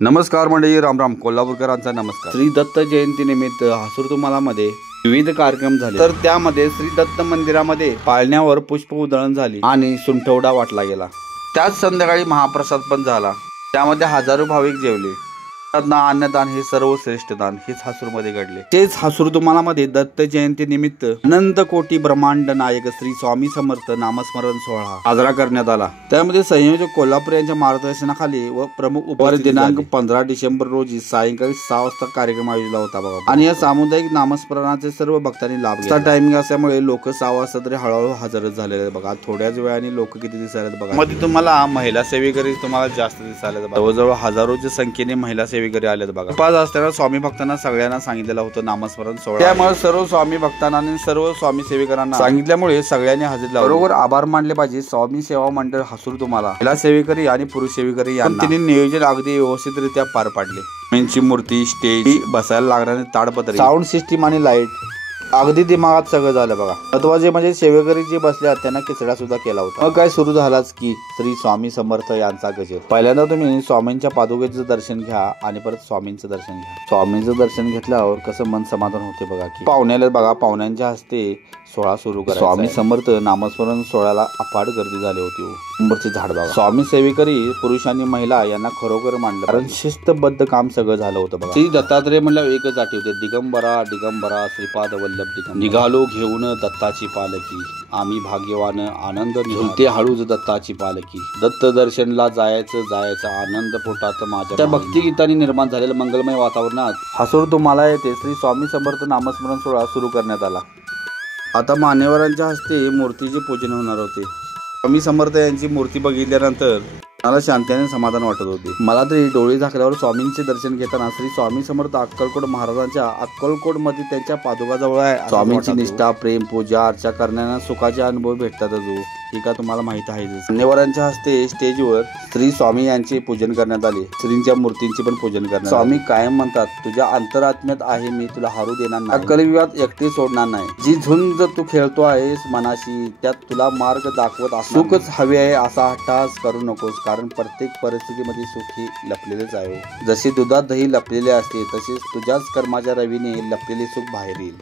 नमस्कार मंडळी, रामराम कोल्हापूरकरांचा नमस्कार। श्री दत्त जयंती निमित्त हासुर मध्ये विविध कार्यक्रम झाले, तर त्यामध्ये श्री दत्त मंदिरामध्ये पाळण्यावर पुष्प उधळण झाली आणि सुंठवडा वाटला गेला। त्याच संध्याकाळी महाप्रसाद पण झाला, त्यामध्ये हजारो भाविक जेवले। अन्नदान हे सर्वश्रेष्ठ दान हेच हासूरमध्ये घडले। तेच हासूर मध्ये दत्त जयंती निमित्त अनंत कोटी ब्रह्मांड नायक श्री स्वामी समर्थ नामस्मरण सोहळा साजरा करण्यात आला। त्यामध्ये संयोजक कोल्हापूर यांच्या मार्गदर्शनाखाली व प्रमुख उपस्थित दिनांक 15 डिसेंबर रोजी सायंकाळी 6 वाजता कार्यक्रम आयोजिला होता बघा। आणि या सामुदायिक नामस्मरणाचे सर्व भक्तांनी लाभ घेतला। टायमिंग असल्यामुळे लोक 6 वाजता तरी हळूहळू हजरच झालेले बघा। थोड्याच वेळाने लोक किती दिसायला बघा। मध्ये तुम्हाला महिला सेवेकरी तुम्हाला जास्त दिसायला बघा। जवळजवळ हजारोच्या संख्येने महिला सेवेकरी आलेत बघा। पाच असताना स्वामी भक्तांना सगळ्यांना सांगितलेलं होतं नामस्मरण सोहळा, त्यामुळे सर्व स्वामी भक्तांना आणि सर्व स्वामी सेवेकरांना सांगितल्यामुळे सगळ्यांनी हजेरी लावली। बरोबर आभार मानले पाहिजे स्वामी सेवा मंडळ हासूर तुम्हाला महिला सेवेकरी आणि पुरुष सेवेकरी यांना तिने नियोजन अगदी व्यवस्थितरित्या पार पाडले। स्वामींची मूर्ती, स्टेज, बसायला लागणारे ताडपत्री, साऊंड सिस्टीम आणि लाईट अगदी दिमागात सगळं झालं बघा। महत्वाचे म्हणजे सेवेकरी जे बसले त्यांना किचडा सुद्धा केला होता। मग काय सुरू झालाच की श्री स्वामी समर्थ यांचा गजर। पहिल्यांदा तुम्ही स्वामींच्या पादुकेचं दर्शन घ्या आणि परत स्वामींचं दर्शन घ्या। स्वामींचं दर्शन घेतल्यावर कसं मन समाधान होते बघा की पाहुण्याला बघा, पाहुण्यांच्या हस्ते सोहळा सुरू करा। स्वामी समर्थ नामस्मरण सोहळ्याला अफाट गर्दी झाली होती। नंबरचे झाड बघा। स्वामी सेवेकरी पुरुष आणि महिला यांना खरोखर मानलं, कारण शिस्तबद्ध काम सगळं झालं होतं बघा। श्री दत्तात्रय म्हणल्यावर एकच आठवते, दिगंबरा दिगंबरा श्रीपाद वल्लभ दिगंबरा। निघालो घेऊन दत्ताची पालकी, आम्ही भाग्यवान आनंद झुलते हळूच दत्ताची पालकी। दत्त दर्शनला जायचं आनंद पोटात माझ्या। त्या भक्तिगीतांनी निर्माण झालेल्या मंगलमय वातावरणात हासूर तुम्हाला येथे श्री स्वामी समर्थ नामस्मरण सोहळा सुरू करण्यात आला। आता मान्यवरांच्या हस्ते मूर्तीचे पूजन होणार होते। स्वामी समर्थ यांची मूर्ती बघितल्यानंतर मला शांती आणि समाधान वाटत होते। मला तरी डोळे झाकल्यावर स्वामींचे दर्शन घेताना श्री स्वामी समर्थ अक्कलकोट महाराजांच्या अक्कलकोट मध्ये त्यांच्या पादुकाजवळ आहे। स्वामींची निष्ठा, प्रेम, पूजा अर्चा करण्याना सुखाचे अनुभव भेटतातच। ही का तुम्हाला माहित आहे। मान्यवरांच्या हस्ते स्टेजवर श्री स्वामी यांचे पूजन करण्यात आले। श्रींच्या मूर्तींचे पण पूजन करण्यात। स्वामी कायम म्हणतात, तुझ्या अंतरात्म्यात आहे मी, तुला हारू देणार नाही, अक्कलविवाद एकटे सोडणार नाही। जी झुंज तू खेळतो आहेस मनाशी, त्यात तुला मार्ग दाखवत असणार। सुखच हवे आहे असा हट्टास करू नकोस, कारण प्रत्येक परिस्थितीमध्ये सुख ही लपलेलेच आहे। जसे दुधात दही लपलेले असते, तसेच तुझ्याच कर्माच्या रवीने लपलेले सुख बाहेर येईल।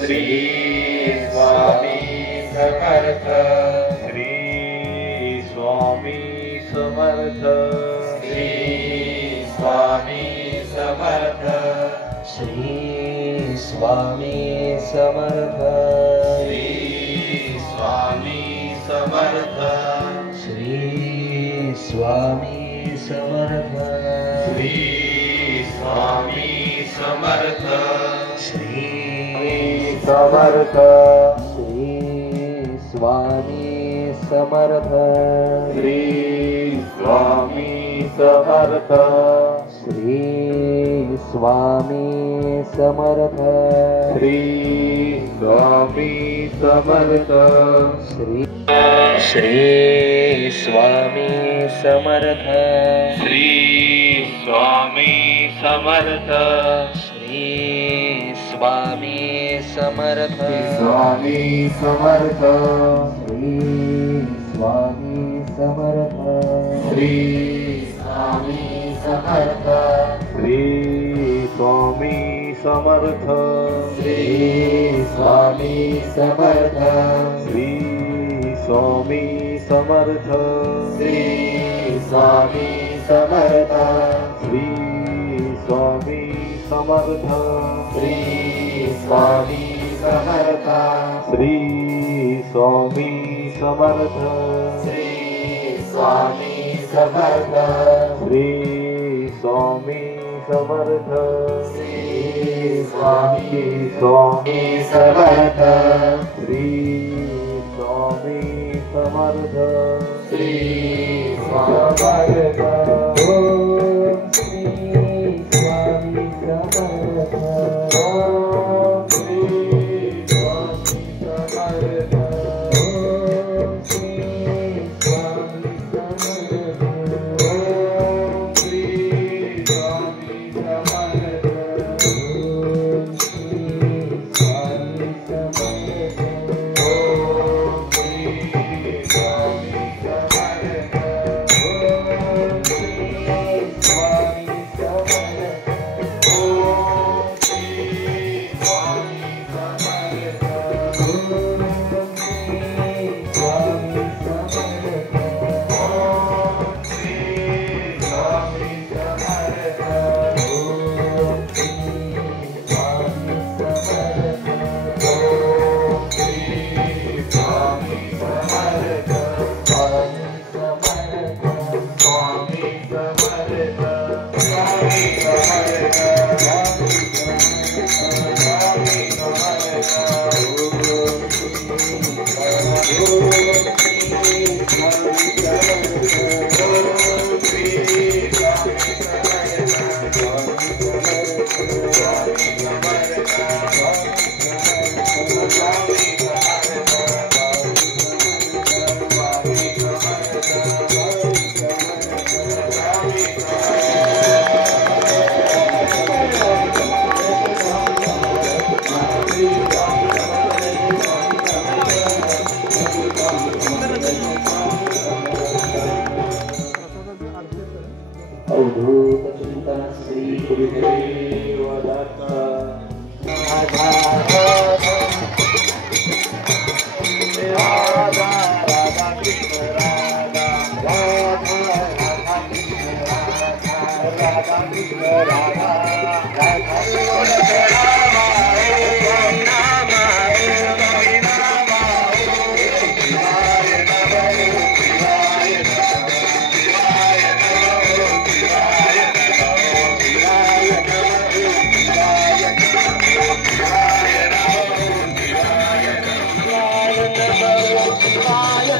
श्री स्वामी समर्थ श्री समर्थ श्री स्वामी समर्थ श्री स्वामी समर्थ श्री स्वामी समर्थ श्री स्वामी समर्थ श्री स्वामी समर्थ श्री समर्थ श्री स्वामी समर्थ श्री स्वामी समर्थ श्री स्वामी समर्थ श्री स्वामी समर्थ श्री स्वामी समर्थ श्री स्वामी समर्थ श्री स्वामी समर्थ स्वामी समर्थ श्री स्वामी समर्थ श्री स्वामी समर्थ श्री स्वामी समर्थ श्री स्वामी समर्थ श्री स्वामी समर्थ श्री स्वामी समर्थ श्री स्वामी समर्थ श्री स्वामी समर्थ श्री स्वामी समर्थ श्री स्वामी समर्थ श्री स्वामी समर्थ श्री स्वामी समर्थ श्री स्वामी समर्थ श्री समर्थ ओम श्री स्वामी समर्थ ओम श्री स्वामी समर्थ ओम श्री स्वामी समर्थ ओम श्री स्वामी समर्थ ओम श्री स्वामी समर्थ ओम श्री स्वामी समर्थ ओम श्री स्वामी समर्थ ओम श्री स्वामी समर्थ ओम श्री स्वामी समर्थ ओम श्री स्वामी समर्थ ओम श्री स्वामी समर्थ ओम श्री स्वामी समर्थ स्वामी समर्थ स्वामी समर्थ स्वामी समर्थ स्वामी समर्थ अवधूत चिंतन श्री गुरुदेव दत्त राधा राधा राधा कृष्ण राधा राधा राधा कृष्ण राधा राधा कृष्ण राधा राधा शिवाय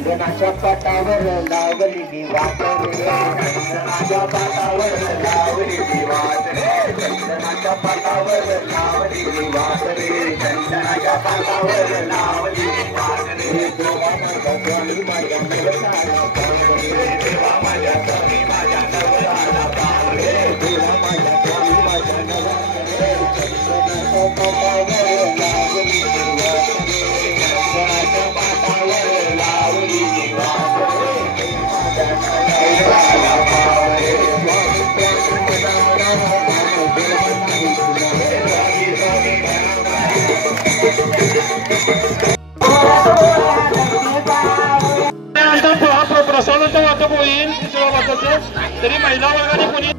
चंदनाच्या पाटावर लावली दिवात रे चंदनाच्या पाटावर लावली दिवात रे चंदनाच्या पाटावर लावली दिवात रे चंदनाच्या पाटावर लावली दिवात रे देवा माझ्या स्वामी माझ्या नवसाला पाव रे देवा माझ्या स्वामी माझ्या नवसाला पाव रे देवा माझ्या स्वामी माझ्या नवसाला रे चंदनाच्या पाटावर लावली दिवात रे चंदनाच्या पाटावर लावली दिवात रे माझ्या नवसाला पाव रे स्वामी स्वामी प्रसादाचं वाटप होईल दुसऱ्या वाटाचं तरी महिला वर्गाने कोणी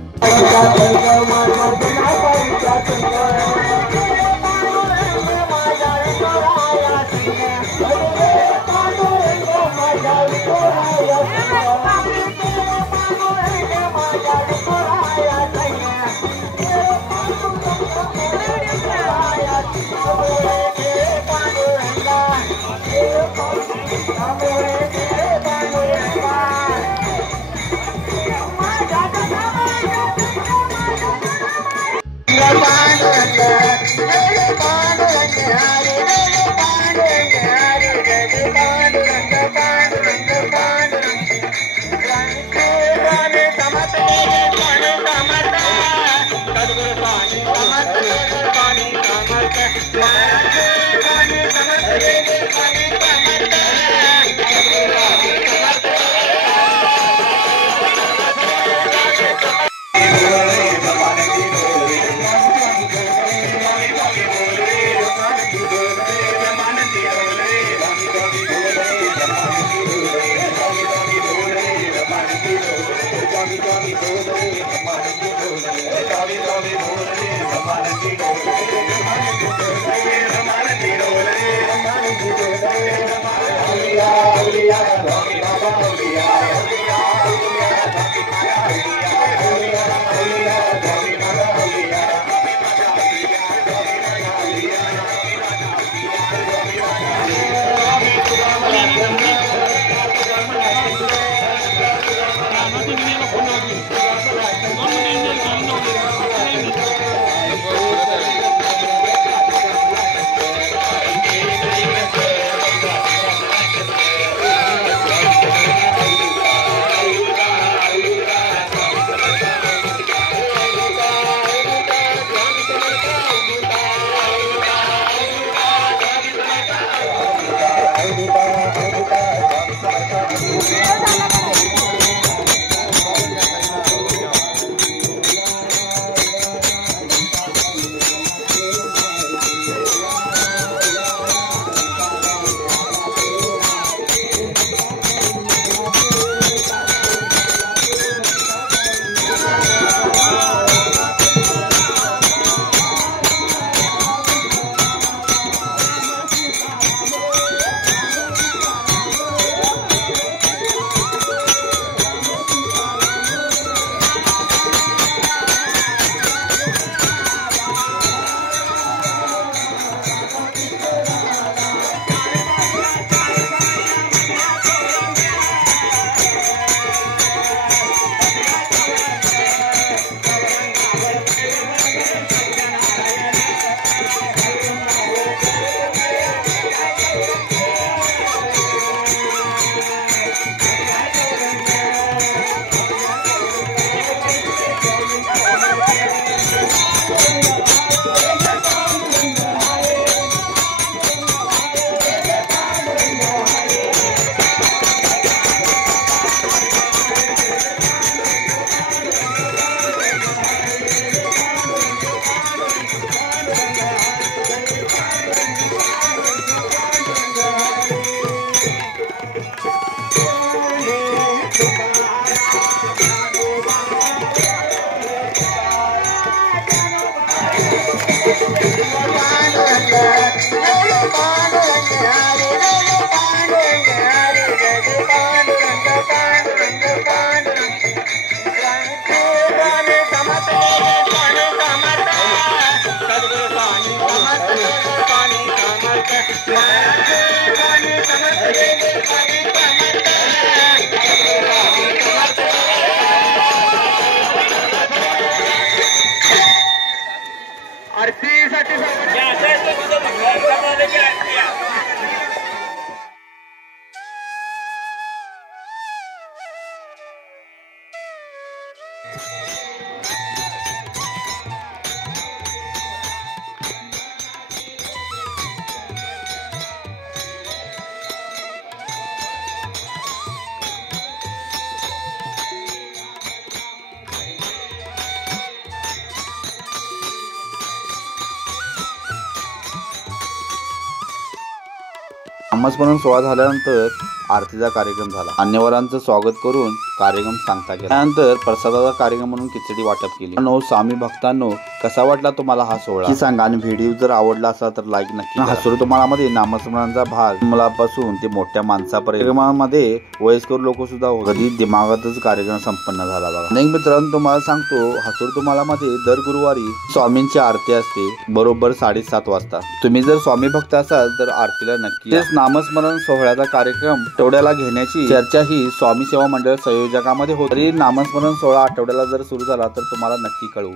नामस्मरण सोहळा झाल्यानंतर आरतीचा कार्यक्रम झाला. मान्यवरांचं स्वागत करून कार्यक्रम सांगता गेला. त्यानंतर प्रसादाचा कार्यक्रम म्हणून खिचडी वाटप केली. स्वामी भक्तांनो, कसा वाटला तुम्हाला हा सोहळा ही सांगा आणि व्हिडिओ जर आवडला असला तर लाईक नक्की. हसूर तुम्हाला मध्ये नामस्मरणाचा भाग मुलापासून ते मोठ्या माणसापर्यंत वयस्कर लोक सुद्धा कधी दिमागातच कार्यक्रम संपन्न झाला बघा. अनेक मित्रांनो, तुम्हाला सांगतो हसूर तुम्हाला मध्ये दर गुरुवारी स्वामींची आरती असते बरोबर 7:30 वाजता. तुम्ही जर स्वामी भक्त असाल तर आरतीला नक्की. नामस्मरण सोहळ्याचा कार्यक्रम आठवड्याला घेण्याची चर्चा ही स्वामी सेवा मंडळ संयोजकामध्ये होती. नामस्मरण सोहळा आठवड्याला जर सुरू झाला तर तुम्हाला नक्की कळवू.